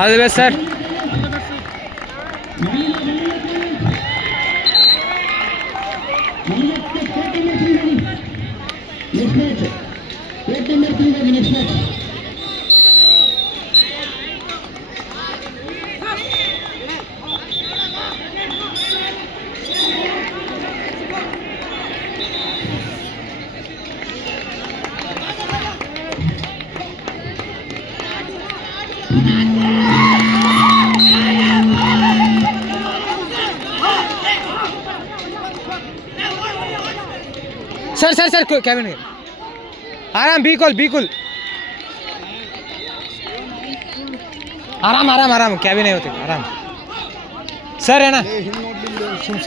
All the best sir. Sir cabin आराम बिल्कुल आराम कैबिन होते आराम सर है ना सुन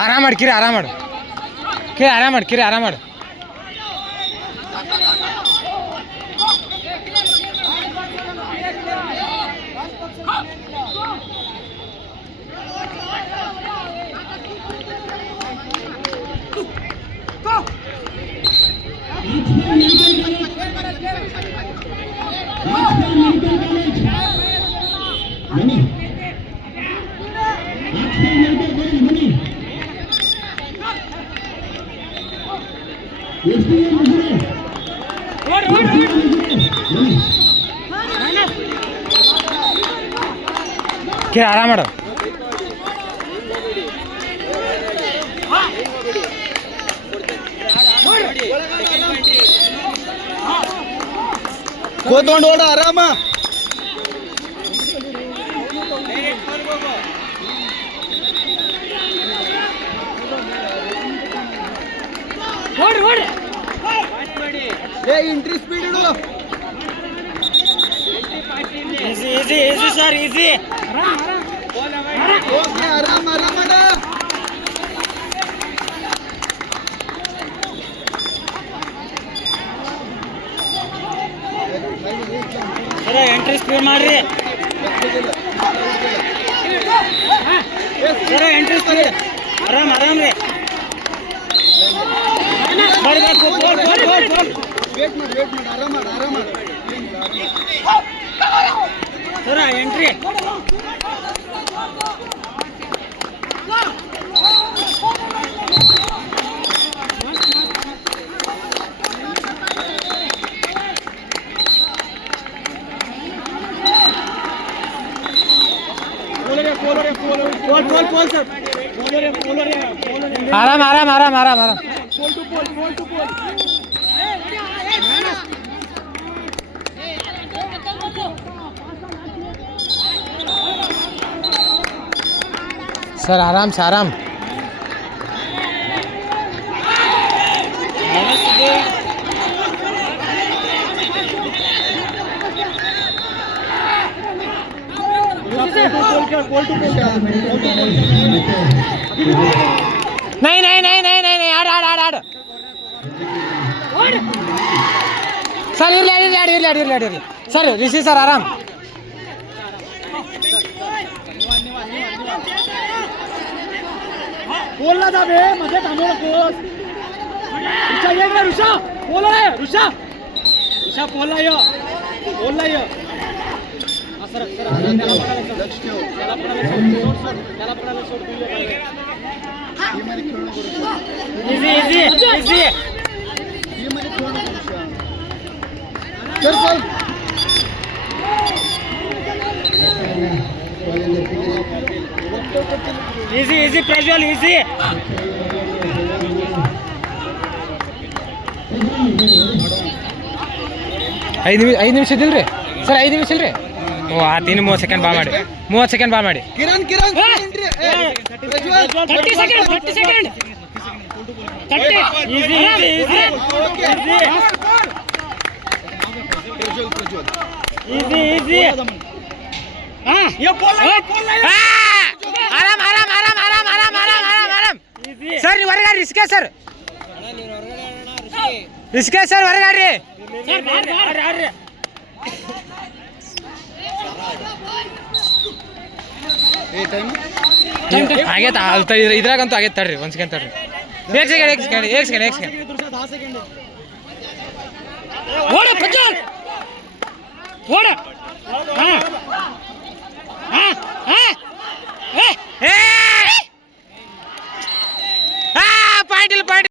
आराम आराम ಕೂತ್ಕೊಂಡು ಆರಾಮ ಎಂಟ್ರಿ ಸ್ಪೀಡ್ ಇಡು ಈಸಿ ಸರ್ ಈಸಿ ಆರಾಮ ಸರ್ ಎಂಟ್ರಿ ಸ್ಪೀಡ್ ಮಾಡ್ರಿ ಸರ್ ಎಂಟ್ರಿ ಸ್ಪೀಡ್ ಆರಾಮ್ ರೀ ವೇಟ್ ಮಾಡಿ ಆರಾಮ ಸರ ಎಂಟ್ರಿ आराम सर आराम से आराम नहीं आड़ सर इरली सर ऋषि सर आराम बोलला जा बे मध्ये थांबू नकोस ऋषा ये रे ऋषा बोला रे ऋषा बोलला य सर लक्ष ठेव त्याला पडायला सोड ही मध्ये खेळू नको इजी ही मध्ये खेळू नको चल इजी प्रज्वल इजी 5 ನಿಮಿಷ ಇದಿಲ್ರಿ ಸರ್ 5 ನಿಮಿಷ ಇಲ್ರಿ ಓ ಆ 30 ಸೆಕೆಂಡ್ ಬಾ ಮಾಡಿ 30 ಸೆಕೆಂಡ್ ಬಾ ಮಾಡಿ ಕಿರಣ್ ಪ್ರಜ್ವಲ್ 30 ಸೆಕೆಂಡ್ 30 ಈಸಿ ये बोल आराम सर ಹೊರಗ ರಿಸ್ಕೆ ಸರ್ ಹೊರಗಾಡ್ರಿ ಆಗೈತೆ ಇದ್ರಾಗಂತೂ ಆಗೈತೆ ತಡ್ರಿ ಒಂದು ಸೆಕೆಂಡ್ ತಡ್ರಿ ಏಕ್ ಸೆಕೆಂಡ್ ಓಡ ಪ್ರಜ್ವಲ್ ಓಡ ಹಾಂ ಹಾಂ ಹಾಂ